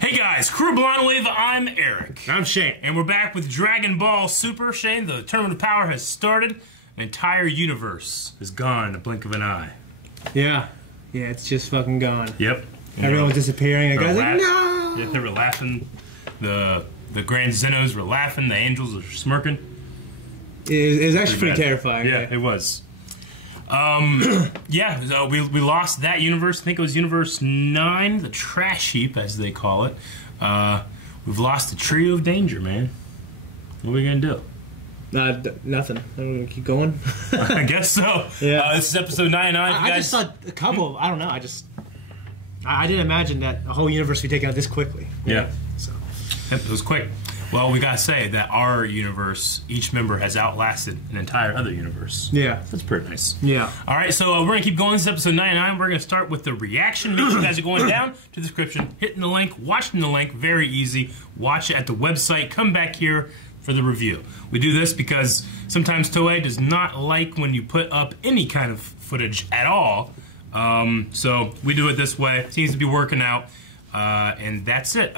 Hey guys, Kuro Wave, I'm Eric. I'm Shane. And we're back with Dragon Ball Super. Shane, the Tournament of Power has started. An entire universe is gone in a blink of an eye. Yeah, it's just fucking gone. Yep. Everyone's disappearing. The guy's like, no! Yeah, they were laughing. The Grand Zenos were laughing. The Angels were smirking. It was actually pretty terrifying. Yeah, it was. Yeah, so we lost that universe. I think it was Universe 9, the trash heap, as they call it. We've lost the Trio of Danger, man. What are we going to do? Nothing. We're going to keep going? I guess so. Yeah. This is episode 99. I just saw a couple of, I don't know, I didn't imagine that a whole universe would be taken out this quickly. Yeah. So. Yep, it was quick. Well, we gotta say that our universe, each member has outlasted an entire other universe. Yeah. That's pretty nice. Yeah. Alright, so we're gonna keep going. This is episode 99. We're gonna start with the reaction. Make sure you guys are going down to the description, hitting the link, watching the link. Very easy. Watch it at the website. Come back here for the review. We do this because sometimes Toei does not like when you put up any kind of footage at all. So we do it this way. It seems to be working out. And that's it.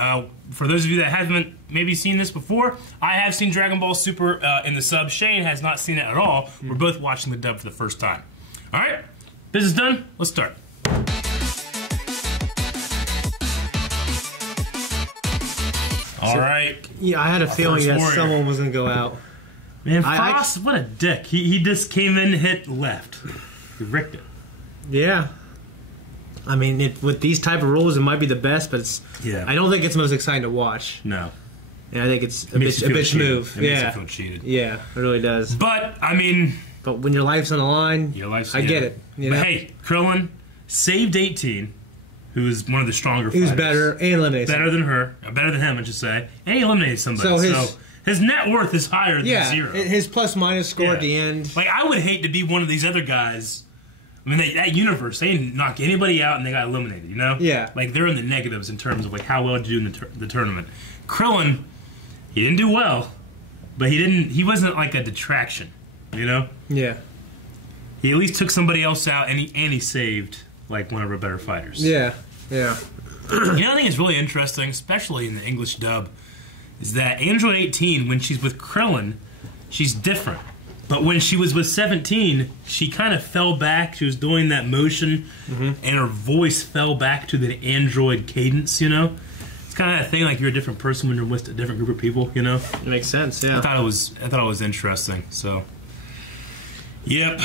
For those of you that haven't maybe seen this before, I have seen Dragon Ball Super in the sub. Shane has not seen it at all. We're both watching the dub for the first time. Alright, business done. Let's start. Alright. Yeah, I had a feeling that someone was going to go out. Man, Foss, what a dick. He just came in and hit left. He wrecked it. Yeah. I mean, with these type of rules, it might be the best, but I don't think it's most exciting to watch. No. Yeah, I think it's a bitch move. It makes you feel cheated. Yeah, it really does. But, I mean... But when your life's on the line, I get it. You know? But hey, Krillin saved 18, who is one of the stronger fighters. Who's better and eliminated better than her. Better than him, I should say. And he eliminated somebody. So his net worth is higher than zero. His plus-minus score at the end. Like, I would hate to be one of these other guys... I mean, that universe, they didn't knock anybody out and they got eliminated, you know? Yeah. Like, they're in the negatives in terms of, like, how well did you do in the tournament. Krillin, he didn't do well, but he wasn't, like, a detraction, you know? Yeah. He at least took somebody else out, and he saved, like, one of our better fighters. Yeah, yeah. You know, I think it's really interesting, especially in the English dub, is that Android 18, when she's with Krillin, she's different. But when she was with 17, she kind of fell back. She was doing that motion, and her voice fell back to the android cadence, you know? It's kind of that thing like you're a different person when you're with a different group of people, you know? It makes sense, yeah. I thought it was interesting, so... Yep.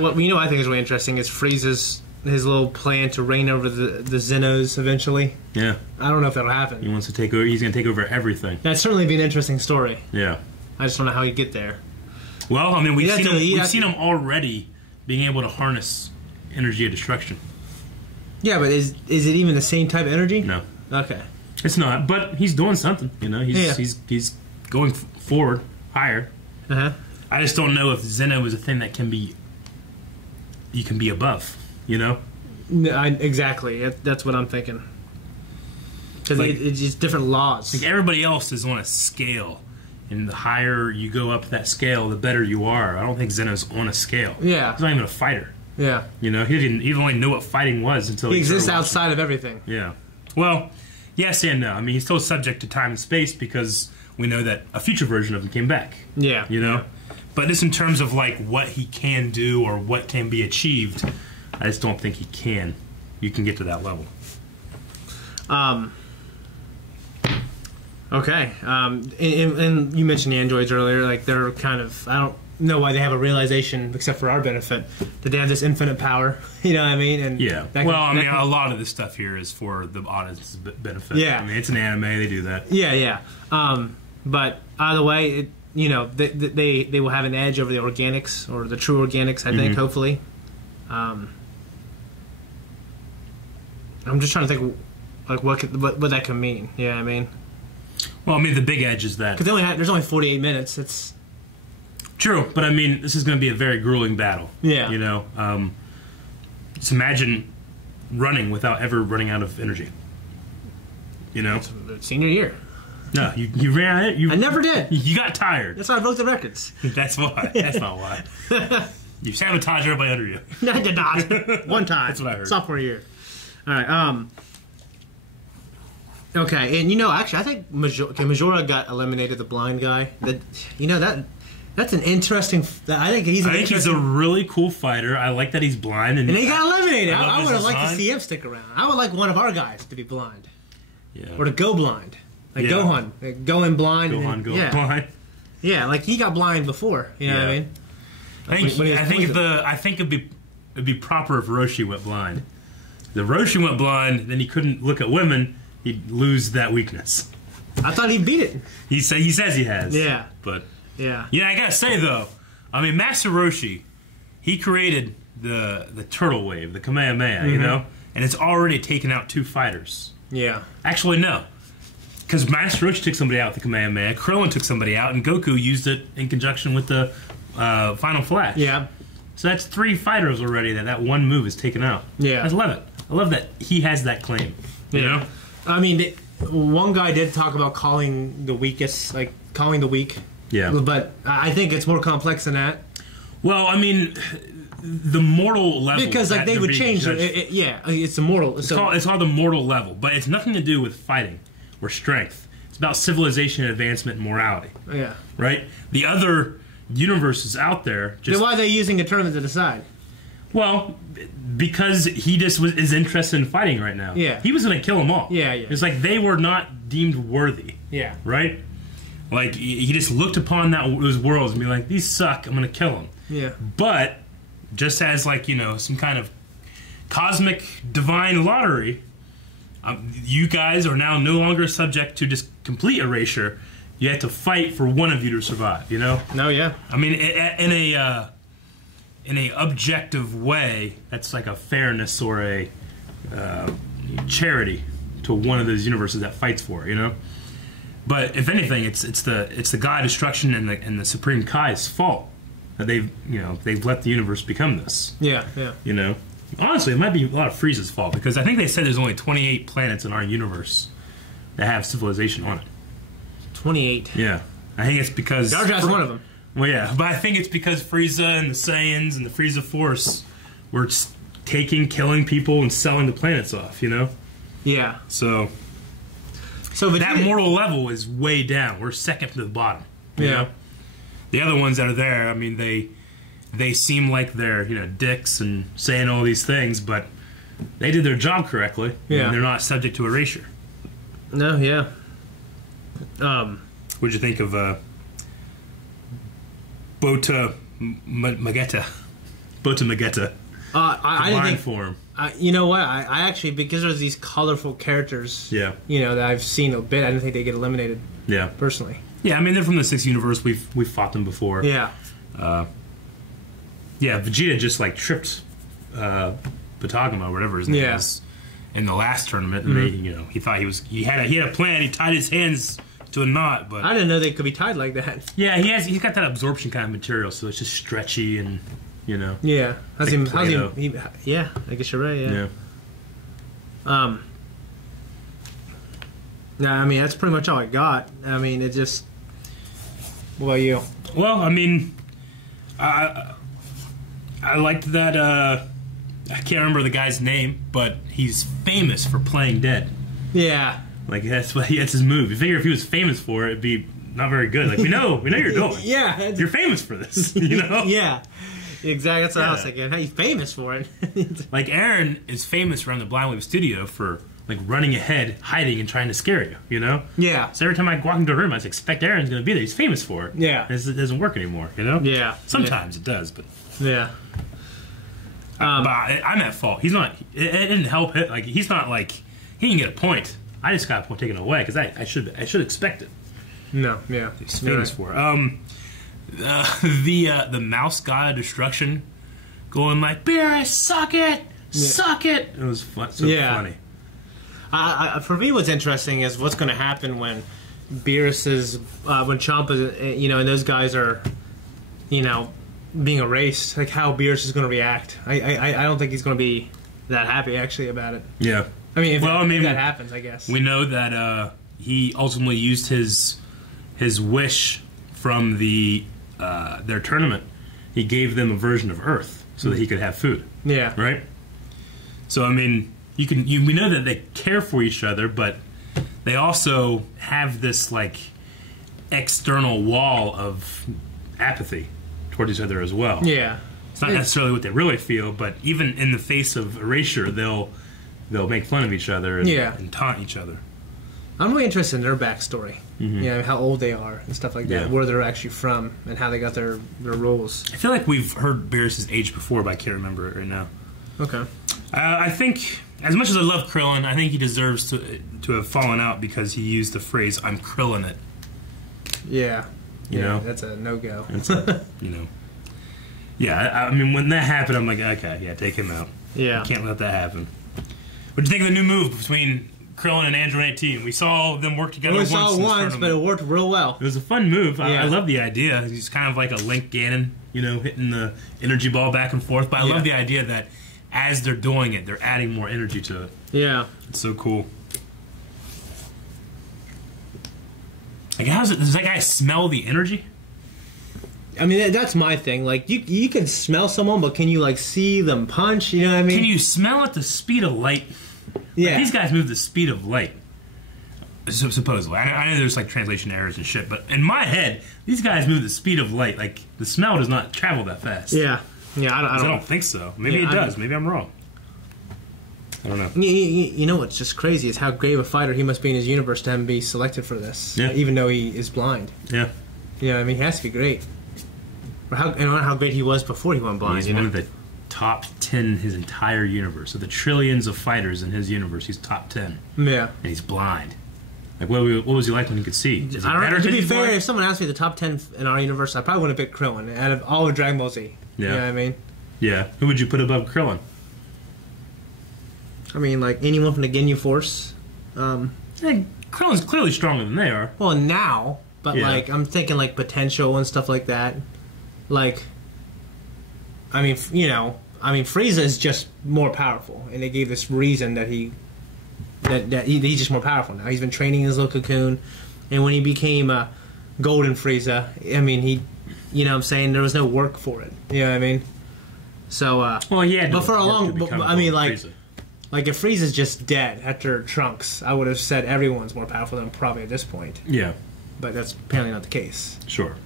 What I think is really interesting is Frieza's his little plan to reign over the Zenos eventually. Yeah. I don't know if that'll happen. He wants to take over. He's going to take over everything. That'd certainly be an interesting story. Yeah. I just don't know how he'd get there. Well, I mean, we've seen him already being able to harness energy of destruction. Yeah, but is it even the same type of energy? No. Okay. It's not, but he's doing something, you know? He's going forward, higher. Uh-huh. I just don't know if Zeno is a thing that you can be above, you know? No, exactly. That's what I'm thinking. Because it's just different laws. Like everybody else is on a scale. And the higher you go up that scale, the better you are. I don't think Zeno's on a scale. Yeah. He's not even a fighter. Yeah. You know, he didn't only know what fighting was until he exists outside of everything. Yeah. Well, yes and no. I mean, he's still subject to time and space because we know that a future version of him came back. Yeah. You know? Yeah. But just in terms of, like, what he can do or what can be achieved, I just don't think he can. You can get to that level. Okay, and you mentioned the androids earlier. Like they're kind of, I don't know why they have a realization, except for our benefit, that they have this infinite power. You know what I mean? And yeah. A lot of this stuff here is for the audience's benefit. Yeah. I mean, it's an anime. They do that. Yeah, yeah. But either way, they will have an edge over the organics or the true organics. I think hopefully. I'm just trying to think, like what that can mean. Yeah, you know I mean. Well, I mean, the big edge is that... Because there's only 48 minutes. It's true, but I mean, this is going to be a very grueling battle. Yeah. You know? Just imagine running without ever running out of energy. You know? It's senior year. No, you ran out of it. I never did. You got tired. That's why I broke the records. That's why. That's not why. You sabotaged everybody under you. No, I did not. One time. That's what I heard. Sophomore year. All right. Okay, and actually, I think Majora got eliminated. The blind guy. That's an interesting. I think he's a really cool fighter. I like that he's blind, and he got eliminated. I would have liked to see him stick around. I would like one of our guys to be blind, or to go blind, like Gohan, going blind. Blind. Yeah, like he got blind before. You know what I mean? I think it'd be proper if Roshi went blind. If Roshi went blind, then he couldn't look at women. He'd lose that weakness. I thought he beat it. He says he has. Yeah, but. Yeah. Yeah, I gotta say though, I mean, Master Roshi, he created the turtle wave, the Kamehameha, you know, and it's already taken out 2 fighters. Yeah. Actually, no, because Master Roshi took somebody out with the Kamehameha, Krillin took somebody out, and Goku used it in conjunction with the Final Flash. Yeah. So that's 3 fighters already that one move is taken out. Yeah. I love it. I love that he has that claim. You know? I mean, one guy did talk about calling the weakest, like calling the weak. Yeah. But I think it's more complex than that. Well, I mean, the mortal level. Because like they would change it. It's a mortal. It's called the mortal level, but it's nothing to do with fighting or strength. It's about civilization, advancement, and morality. Yeah. Right? The other universes out there just... Then why are they using a tournament to decide? Well, because he just is interested in fighting right now. Yeah. He was going to kill them all. Yeah. It's like they were not deemed worthy. Yeah. Right? Like, he just looked upon those worlds and be like, these suck, I'm going to kill them. Yeah. But, just as, like, some kind of cosmic divine lottery, you guys are now no longer subject to just complete erasure. You have to fight for one of you to survive, you know? No, yeah. I mean, in a objective way, that's like a fairness or a charity to one of those universes that fights for it, you know? But if anything, it's the God Destruction and the Supreme Kai's fault that they've let the universe become this. Yeah. You know, honestly, it might be a lot of Frieza's fault because I think they said there's only 28 planets in our universe that have civilization on it. 28. Yeah, I think it's because Dardra's one of them. Well, yeah, but I think it's because Frieza and the Saiyans and the Frieza Force were killing people and selling the planets off. You know. Yeah. So that mortal level is way down. We're second to the bottom. You know? The other ones that are there, I mean, they seem like they're dicks and saying all these things, but they did their job correctly. Yeah. And they're not subject to erasure. No. Yeah. What'd you think of Magetta? Magetta. I didn't think form. You know what? I actually, because there's these colorful characters, that I've seen a bit, I didn't think they get eliminated. Yeah, personally. Yeah, I mean they're from the 6th universe. We've fought them before. Yeah. Vegeta just like tripped Batagama or whatever his name is in the last tournament. And he thought he had a plan. He tied his hands to a knot, but I didn't know they could be tied like that. Yeah, he's got that absorption kind of material, so it's just stretchy and. Yeah. Yeah, I guess you're right. Yeah. No, I mean that's pretty much all I got. I mean, it just. What about you? Well, I mean, I liked that. I can't remember the guy's name, but he's famous for playing dead. Yeah. Like that's his move. You figure if he was famous for it, it'd be not very good. Like we know you're going. Yeah. You're famous for this. You know. Yeah. Exactly, that's what I was thinking. He's famous for it. Like Aaron is famous around the Blind Wave studio for like running ahead, hiding, and trying to scare you. You know? Yeah. So every time I walk into a room, I just expect Aaron's going to be there. He's famous for it. Yeah. It doesn't work anymore. You know? Yeah. Sometimes it does, but yeah. But I'm at fault. He's not. It didn't help. Like he's not like he didn't get a point. I just got a point taken away because I should expect it. No. Yeah. He's famous for it. The mouse god of destruction going like Beerus, suck it. It was funny. For me, what's interesting is what's going to happen when Beerus is when Champa, and those guys are, being erased. Like how Beerus is going to react. I don't think he's going to be that happy actually about it. Yeah. I mean, if that happens, I guess we know that he ultimately used his wish from their tournament. He gave them a version of Earth so that he could have food. Yeah. Right. So I mean, we know that they care for each other, but they also have this like external wall of apathy towards each other as well. Yeah. It's not necessarily what they really feel, but even in the face of erasure, they'll make fun of each other and taunt each other. I'm really interested in their backstory. You know, how old they are and stuff like that, where they're actually from, and how they got their roles. I feel like we've heard Beerus's age before, but I can't remember it right now. Okay. I think, as much as I love Krillin, I think he deserves to have fallen out because he used the phrase, "I'm Krillin it." Yeah. You know? That's a no-go. You know. Yeah, I mean, when that happened, I'm like, okay, yeah, take him out. Yeah. Can't let that happen. What do you think of the new move between Krillin and Android 18? We saw them work together We saw it once, but it worked real well. It was a fun move. I love the idea. He's kind of like a Link Ganon, you know, hitting the energy ball back and forth. But I love the idea that as they're doing it, they're adding more energy to it. Yeah. It's so cool. Like, does that guy smell the energy? I mean, that's my thing. Like, you can smell someone, but can you, like, see them punch? You know what I mean? Can you smell at the speed of light? Yeah. Like, these guys move the speed of light. Supposedly. I know there's, like, translation errors and shit, but in my head, these guys move the speed of light. Like, the smell does not travel that fast. Yeah. Yeah, I don't think so. Maybe it does. Maybe I'm wrong. I don't know. You know what's just crazy is how great of a fighter he must be in his universe to have him be selected for this. Yeah. Even though he is blind. Yeah. You know what I mean? He has to be great. How great he was before he went blind. He's one of the top 10 in his entire universe. Of the trillions of fighters in his universe, he's top 10. Yeah. And he's blind. Like, what was he like when he could see? Is it I don't better know. To be he's fair, blind? if someone asked me the top 10 in our universe, I probably wouldn't have picked Krillin out of all of Dragon Ball Z. Yeah. You know what I mean? Yeah. Who would you put above Krillin? I mean, like, anyone from the Ginyu Force. Krillin's clearly stronger than they are. Well, now, but, Yeah. like, I'm thinking, like, potential and stuff like that. Like, I mean, you know, Frieza is just more powerful, and they gave this reason that he's just more powerful now. He's been training in his little cocoon, and when he became Golden Frieza, I mean, you know what I'm saying, there was no work for it. You know what I mean? So, Well, yeah, but for a long, I mean, like, Frieza. Like, if Frieza's just dead after Trunks, I would have said everyone's more powerful than him probably at this point. Yeah. But that's apparently not the case. Sure.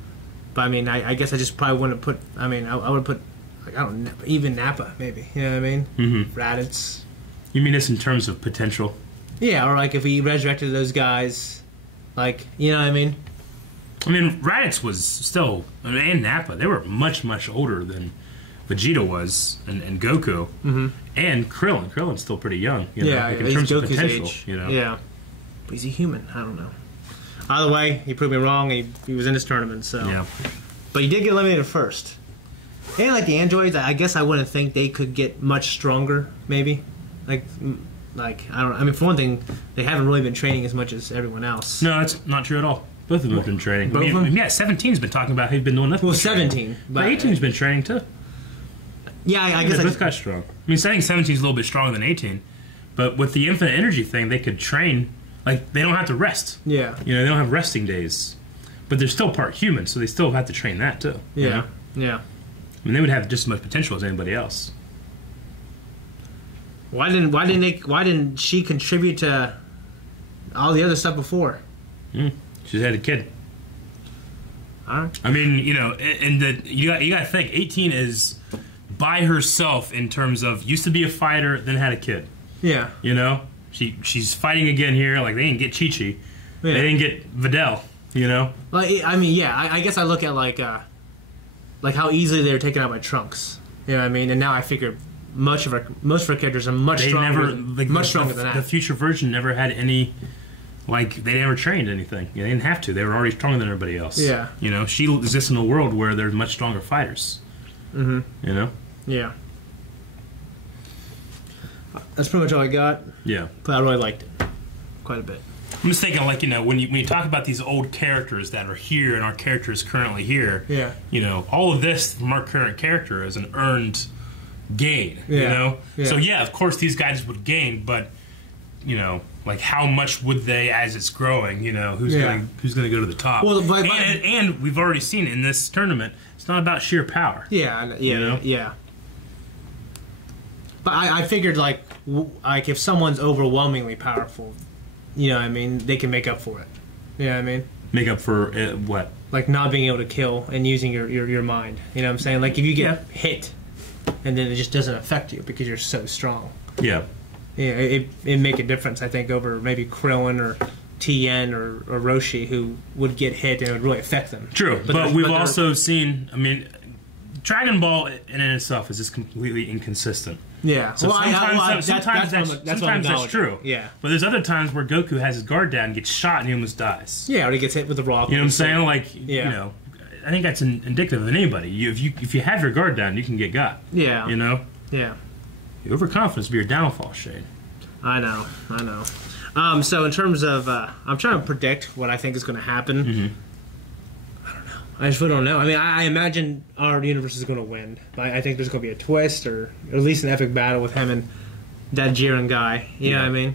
But, I mean, I guess I just probably wouldn't have put... I mean, I would have put, like, I don't know, even Nappa, maybe. You know what I mean? Mm-hmm. Raditz. You mean this in terms of potential? Yeah, or, like, if we resurrected those guys, like, you know what I mean? I mean, Raditz was still... and Nappa, they were much, much older than Vegeta was, and Goku, and Krillin. Krillin's still pretty young, you know, Yeah, like in he's terms of Goku's potential, age. you know. Yeah. But is he human? I don't know. Either way, he proved me wrong. He was in this tournament, so... Yeah. But he did get eliminated first. And, like, the androids, I guess I wouldn't think they could get much stronger, maybe. Like, I don't know. I mean, for one thing, they haven't really been training as much as everyone else. No, that's not true at all. Both of them have been training. Both of them? Yeah, 17's been talking about he's been doing nothing. Well, 17. But 18's been training, too. Yeah, I guess... Both guys strong. I mean, saying 17's a little bit stronger than 18, but with the infinite energy thing, they could train... Like, they don't have to rest. Yeah. You know, they don't have resting days. But they're still part human, so they still have to train that, too. Yeah. You know? Yeah. I mean, they would have just as much potential as anybody else. Why didn't she contribute to all the other stuff before? She's had a kid. All right. I mean, you know, you got to think 18 is by herself in terms of used to be a fighter, then had a kid. Yeah. You know, she's fighting again here. Like, they didn't get Chi-Chi, they didn't get Videl. You know. Like, I mean, yeah. I guess I look at like how easily they were taken out by Trunks. You know what I mean? And now I figure most of our characters are much stronger than that. The future version never had any. Like, they never trained anything. They didn't have to. They were already stronger than everybody else. Yeah. You know, she exists in a world where there's much stronger fighters. Mm-hmm. You know? Yeah. That's pretty much all I got. Yeah. But I really liked it. Quite a bit. I'm just thinking, like, you know, when you talk about these old characters that are here and our character is currently here, yeah. You know, all of this from our current character is an earned gain, yeah. You know? Yeah. So, yeah, of course these guys would gain, but, you know, like, how much would they as it's growing, you know? Who's going to go to the top? Well, and we've already seen in this tournament, it's not about sheer power. Yeah, you know? Yeah. But I figured, like if someone's overwhelmingly powerful, you know what I mean, they can make up for it. You know what I mean? Make up for what? Like not being able to kill and using your mind. You know what I'm saying? Like if you get hit and then it just doesn't affect you because you're so strong. Yeah. Yeah, it make a difference, I think, over maybe Krillin or Tien or Roshi, who would get hit and it would really affect them. True, but we've also seen, I mean, Dragon Ball in and itself is just completely inconsistent. Yeah. So sometimes that's true. Yeah. But there's other times where Goku has his guard down, gets shot, and he almost dies. Yeah, or he gets hit with the rock. You know what I'm saying? Like, you know, I think that's indicative of anybody. If you have your guard down, you can get got. Yeah. You know? Yeah. Your overconfidence will be your downfall, Shane. I know. So in terms of, I'm trying to predict what I think is going to happen. Mm-hmm. I don't know. I just really don't know. I mean, I imagine our universe is going to win. I think there's going to be a twist, or at least an epic battle with him and that Jiren guy. You know what I mean?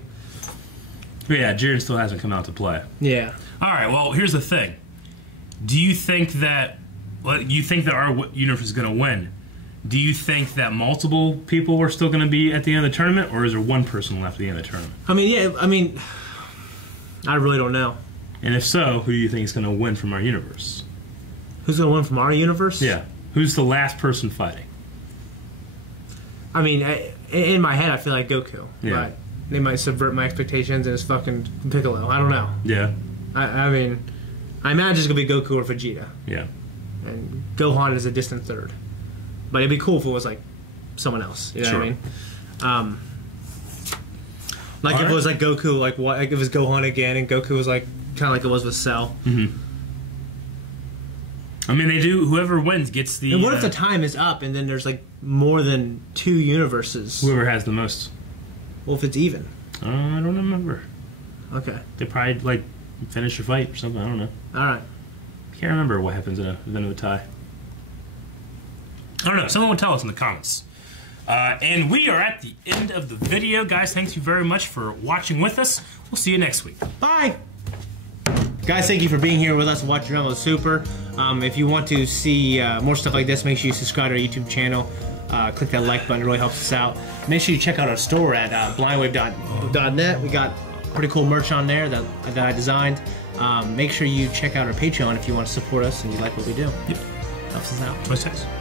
Yeah, Jiren still hasn't come out to play. Yeah. All right. Well, here's the thing. Do you think that our universe is going to win? Do you think that multiple people are still going to be at the end of the tournament, or is there one person left at the end of the tournament? I mean, I really don't know. And if so, who do you think is going to win from our universe? Who's going to win from our universe? Yeah. Who's the last person fighting? I mean, in my head, I feel like Goku. Yeah. But they might subvert my expectations and it's fucking Piccolo. I don't know. Yeah. I mean, I imagine it's going to be Goku or Vegeta. Yeah. And Gohan is a distant third. But it'd be cool if it was like someone else. You know what I mean? Like if it was like Goku, like if it was Gohan again, and Goku was like kind of like it was with Cell. Mm-hmm. I mean, they do. Whoever wins gets the. And what if the time is up, and then there's like more than 2 universes? Whoever has the most. Well, if it's even. I don't remember. Okay. They probably like finish a fight or something. I don't know. All right. I can't remember what happens in the end of a tie. I don't know. Someone will tell us in the comments. And we are at the end of the video. Guys, thank you very much for watching with us. We'll see you next week. Bye! Guys, thank you for being here with us and watching Drama Super. If you want to see more stuff like this, make sure you subscribe to our YouTube channel. Click that like button. It really helps us out. Make sure you check out our store at blindwave.net. We got pretty cool merch on there that I designed. Make sure you check out our Patreon if you want to support us and you like what we do. Yep. Helps us out. What's next?